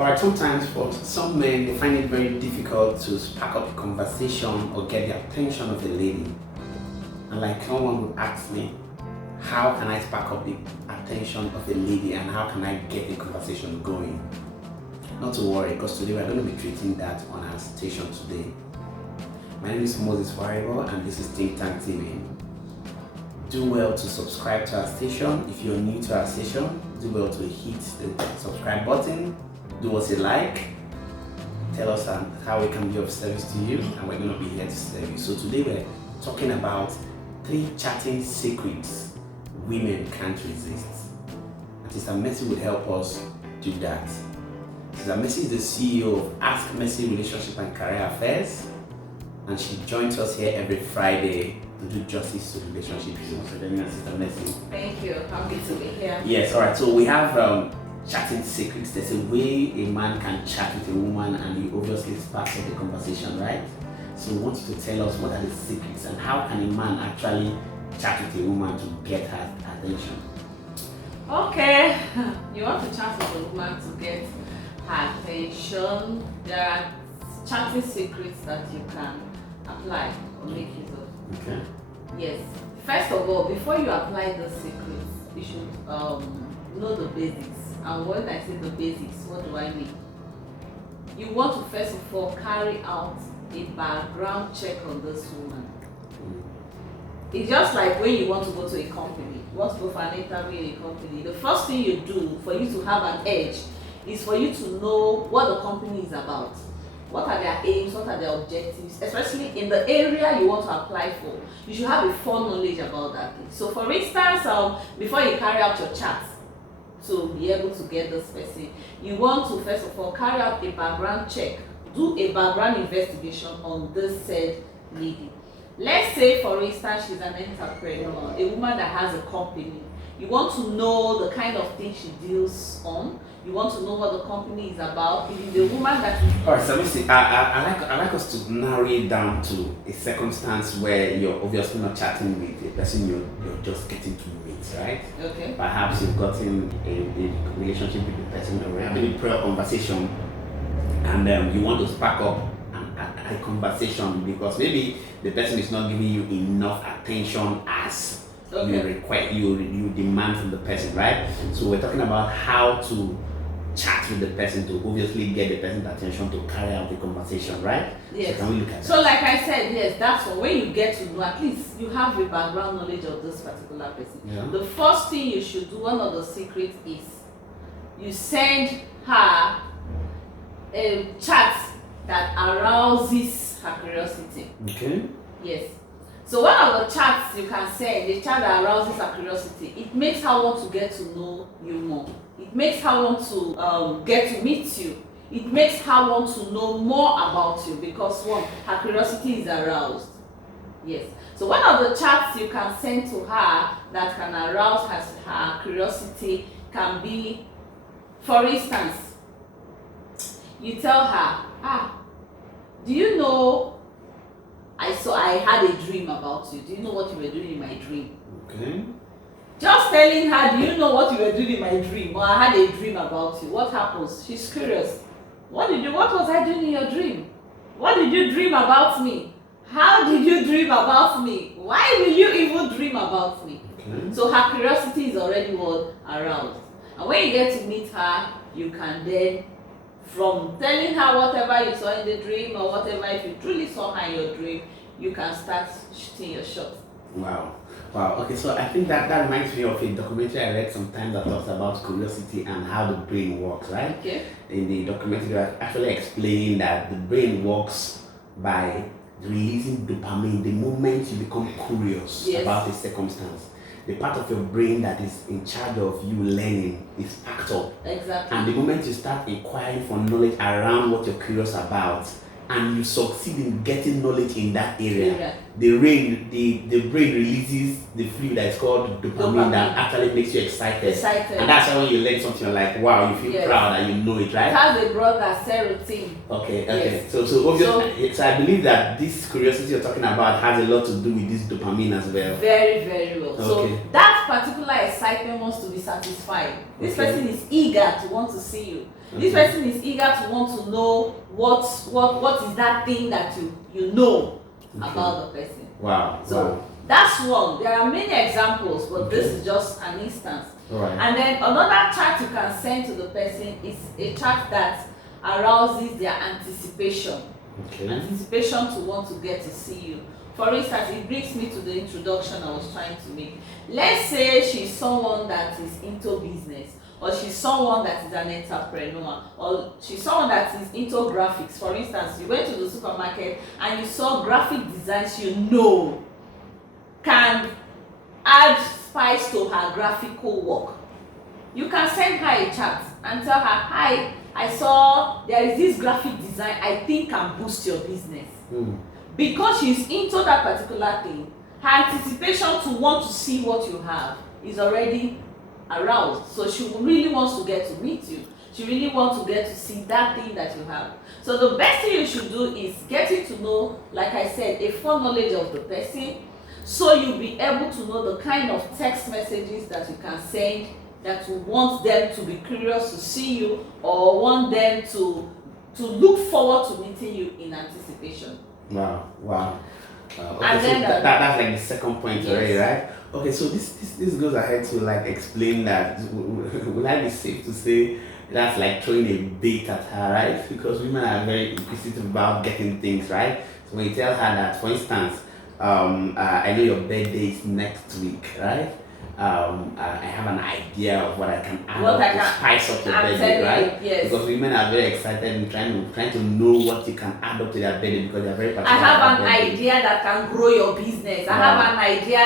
Alright, sometimes for some men, they find it very difficult to spark up a conversation or get the attention of a lady. And like someone would ask me, how can I spark up the attention of a lady and how can I get the conversation going? Not to worry, because today we're going to be treating that on our station today. My name is Moses Waribo and this is Think Tank TV. Do well to subscribe to our station. If you're new to our station, do well to hit the subscribe button. Do us a like. Tell us how we can be of service to you, and we're going to be here to serve you. So today we're talking about 3 chatting secrets women can't resist. And Sister Mercy will help us do that. Sister Mercy is the CEO of Ask Mercy Relationship and Career Affairs, and she joins us here every Friday to do justice to relationships. So Sister Mercy. Thank you. Happy to be here. Yes, alright. So we have chatting secrets. There's a way a man can chat with a woman and he obviously sparks up the conversation, right? So we want you to tell us what are the secrets and how can a man actually chat with a woman to get her attention? Okay. You want to chat with a woman to get her attention. There are chatting secrets that you can apply or make use of. Okay. Yes. First of all, before you apply those secrets, you should know the basics. And when I say the basics, what do I mean? You want to first of all carry out a background check on this woman. It's just like when you want to go to a company, you want to go for an interview in a company. The first thing you do for you to have an edge is for you to know what the company is about. What are their aims, what are their objectives, especially in the area you want to apply for. You should have a full knowledge about that thing. So for instance, before you carry out your chat, to be able to get this person, you want to first of all carry out a background check, do a background investigation on this said lady. Let's say for instance she's an entrepreneur, a woman that has a company. You want to know the kind of thing she deals on. You want to know what the company is about. It is a woman that is... Alright, so let me see. I like us to narrow it down to a circumstance where you're obviously not chatting with a person you're just getting to meet, right? Okay. Perhaps you've gotten a relationship with the person or having a prior conversation and you want to spark up a conversation because maybe the person is not giving you enough attention as you request, you demand from the person, right? So we're talking about how to chat with the person to obviously get the person's attention to carry out the conversation, right? Yes. So can we look at that? So like I said, yes, that's when you get to know, at least you have a background knowledge of this particular person. Yeah. The first thing you should do, one of the secrets is you send her a chat that arouses her curiosity. Okay. Yes. So one of the chats you can send, the chat that arouses her curiosity, it makes her want to get to know you more. It makes her want to get to meet you. It makes her want to know more about you because one, her curiosity is aroused. Yes. So one of the chats you can send to her that can arouse her curiosity can be, for instance, you tell her, do you know I had a dream about you. Do you know what you were doing in my dream? Okay. Just telling her, do you know what you were doing in my dream? Or I had a dream about you. What happens? She's curious. What was I doing in your dream? What did you dream about me? How did you dream about me? Why will you even dream about me? Okay. So her curiosity is already aroused. And when you get to meet her, you can then, from telling her whatever you saw in the dream or whatever, if you truly saw her in your dream, you can start shooting your shot. Wow. Okay, so I think that reminds me of a documentary I read sometime that talks about curiosity and how the brain works, right? Okay. In the documentary, they are actually explaining that the brain works by releasing dopamine the moment you become curious about a circumstance. The part of your brain that is in charge of you learning is packed up. Exactly. And the moment you start inquiring for knowledge around what you're curious about, and you succeed in getting knowledge in that area, the brain releases the fluid that is called dopamine that actually makes you excited. And that's why when you learn something, you're like, wow, you feel proud that you know it, right? It has a brother, serotonin. Okay. Yes. So obviously, so I believe that this curiosity you're talking about has a lot to do with this dopamine as well. Very, very well. Okay. So that particular excitement wants to be satisfied. This Okay. person is eager to want to see you. This Okay. person is eager to want to know what is that thing that you know about the person. Wow. So Wow. that's one. There are many examples, but this Okay. is just an instance. All right. And then another chart you can send to the person is a chart that arouses their anticipation. Okay. Anticipation to want to get to see you. For instance, it brings me to the introduction I was trying to make. Let's say she's someone that is into business, or she's someone that is an entrepreneur, or she's someone that is into graphics. For instance, you went to the supermarket and you saw graphic designs you know can add spice to her graphical work. You can send her a chat and tell her, hi, I saw there is this graphic design I think can boost your business. Because she's into that particular thing, her anticipation to want to see what you have is already aroused. So she really wants to get to meet you. She really wants to get to see that thing that you have. So the best thing you should do is getting to know, like I said, a full knowledge of the person, so you'll be able to know the kind of text messages that you can send that you want them to be curious to see you, or want them to look forward to meeting you in anticipation. Wow. Wow. Okay, And so then, that's like the second point yes. already, right? Okay, so this goes ahead to like explain that. Will I be safe to say that's like throwing a bait at her, right? Because women are very inquisitive about getting things, right? So when you tell her that, for instance, I know your birthday is next week, right? I have an idea of what I can add up to spice up your birthday, right? Yes. Because women are very excited and trying to know what you can add up to their birthday, because they're very particular. I have about an birthday. idea that can grow your business. I have an idea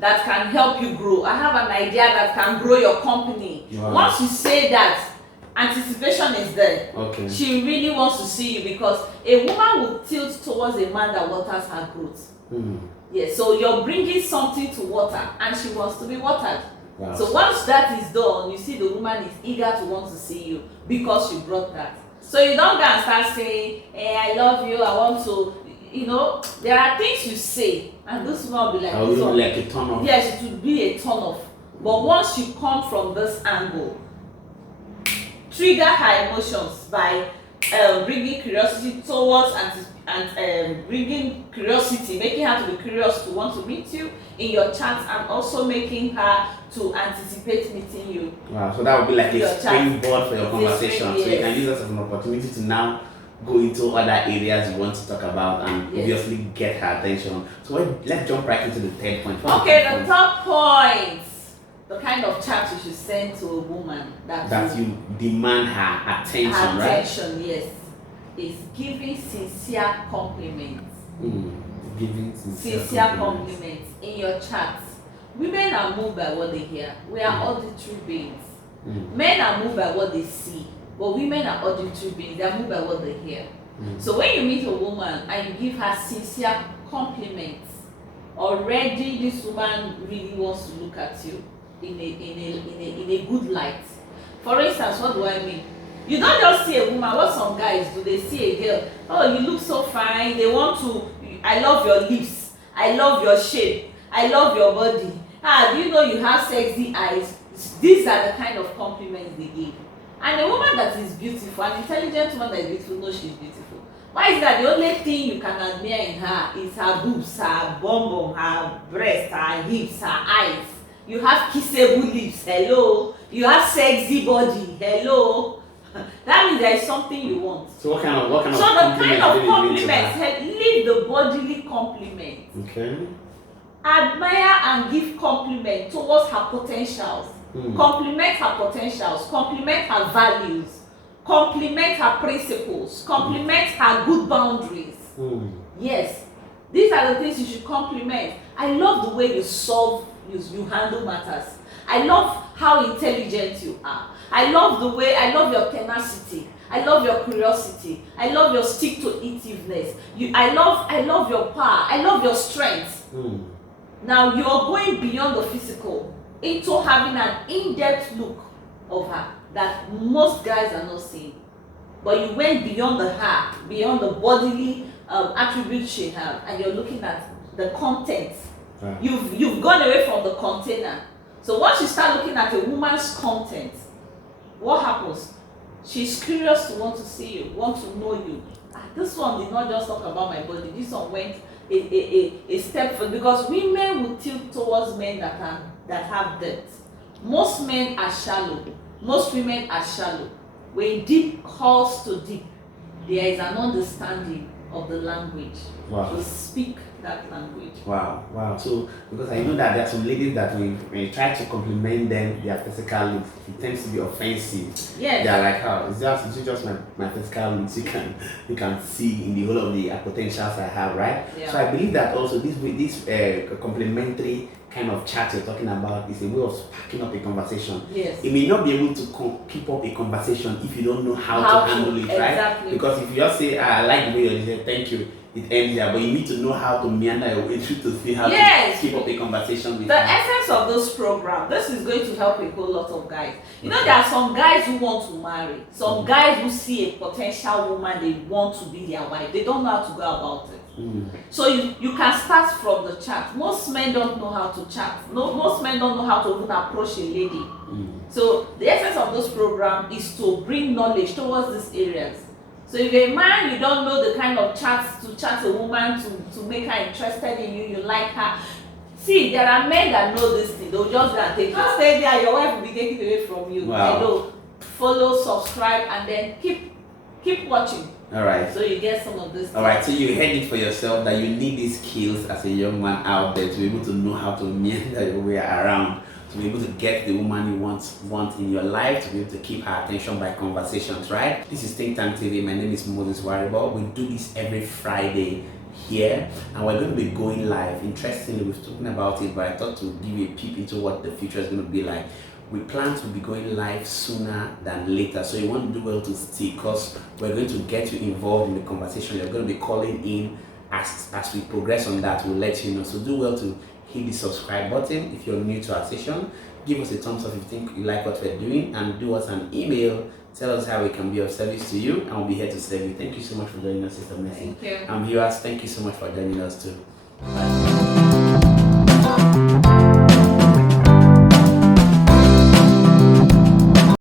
that can help you grow. I have an idea that can grow your company. Wow. Once you say that, anticipation is there. Okay. She really wants to see you, because a woman will tilt towards a man that waters her growth. Yes, so you're bringing something to water and she wants to be watered. Wow. So once that is done, you see the woman is eager to want to see you because you brought that. So you don't go and start saying, hey, I love you, I want to, there are things you say and this woman will be like, I will be like a ton of. yes, it will be a turn off. But once you come from this angle, trigger her emotions by bringing curiosity towards and bringing curiosity, making her to be curious to want to meet you in your chat, and also making her to anticipate meeting you. Wow, so that would be like Your a springboard for your It's a conversation. spring, So you yes. can use that as an opportunity to now go into other areas you want to talk about and Yes. obviously get her attention. So let's jump right into the third point. Okay, the third point, the kind of chat you should send to a woman that you demand her attention, her right? attention, yes, is giving sincere compliments. Giving Sincere compliments in your chat. Women are moved by what they hear. We are auditory beings. Men are moved by what they see, but women are auditory beings. They are moved by what they hear. So when you meet a woman and you give her sincere compliments, already this woman really wants to look at you in a good light. For instance, what do I mean? You don't just see a woman. What some guys do, they see a girl, oh, you look so fine, they want to, I love your lips, I love your shape, I love your body, do you know you have sexy eyes? These are the kind of compliments they give. And a woman that is beautiful, an intelligent woman that is beautiful, knows she's beautiful. Why is that the only thing you can admire in her is her boobs, her bum bum, her breast, her hips, her eyes? You have kissable lips, hello. You have sexy body, hello. That means there is something you want. So what kind of So the kind of compliments compliments, leave the bodily compliment. Okay. Admire and give compliment towards her potentials. Compliment her potentials, compliment her values, compliment her principles, compliment her good boundaries. Yes, these are the things you should compliment. I love the way you handle matters. I love how intelligent you are. I love your tenacity. I love your curiosity. I love your stick to itiveness. I love your power. I love your strength. Now you're going beyond the physical into having an in-depth look of her that most guys are not seeing. But you went beyond the heart, beyond the bodily attributes she has, and you're looking at the content Wow. You've gone away from the container. So once you start looking at a woman's content, what happens? She's curious to want to see you, want to know you. This one did not just talk about my body. This one went a step further, because women will tilt towards men that have depth. Most men are shallow. Most women are shallow. When deep calls to deep, there is an understanding of the language. Wow. To speak that language. Wow. So, because I know that there are some ladies that when you try to compliment them, their physical looks, it tends to be offensive. Yes. They are like, oh, it's just my physical looks. You can see in the whole of the potentials I have, right? Yeah. So I believe that also this complimentary kind of chat you're talking about is a way of sparking up a conversation. Yes. You may not be able to keep up a conversation if you don't know how to handle it, right? Exactly. Because if you just say, I like the way you say thank you, it ends there. But you need to know how to meander your way through to see how to keep up a conversation with the you. essence of this program, this is going to help a whole lot of guys. You know, there are some guys who want to marry, some guys who see a potential woman they want to be their wife. They don't know how to go about it. So you can start from the chat. Most men don't know how to chat. Most men don't know how to even approach a lady. So the essence of this program is to bring knowledge towards these areas. So if a man, you don't know the kind of chats to chat a woman to make her interested in you, you like her. See, there are men that know this thing. They'll just go and take it. Stay there, your wife will be taken away from you. Wow. I know. Follow, subscribe, and then keep watching. Alright. So you get some of this. Alright, so you heard it for yourself that you need these skills as a young man out there to be able to know how to meander your way around, to be able to get the woman you want in your life, to be able to keep her attention by conversations, right? This is Think Tank TV. My name is Moses Waribo. We do this every Friday here, and we're going to be going live. Interestingly, we've spoken about it, but I thought to give you a peep into what the future is going to be like. We plan to be going live sooner than later, so you want to do well to stick, because we're going to get you involved in the conversation. You're going to be calling in as we progress on that. We'll let you know. So do well to hit the subscribe button if you're new to our session. Give us a thumbs up if you think you like what we're doing, and do us an email. Tell us how we can be of service to you, and we'll be here to serve you. Thank you so much for joining us, Sister Mercy. Thank you. Viewers, thank you so much for joining us too. Bye.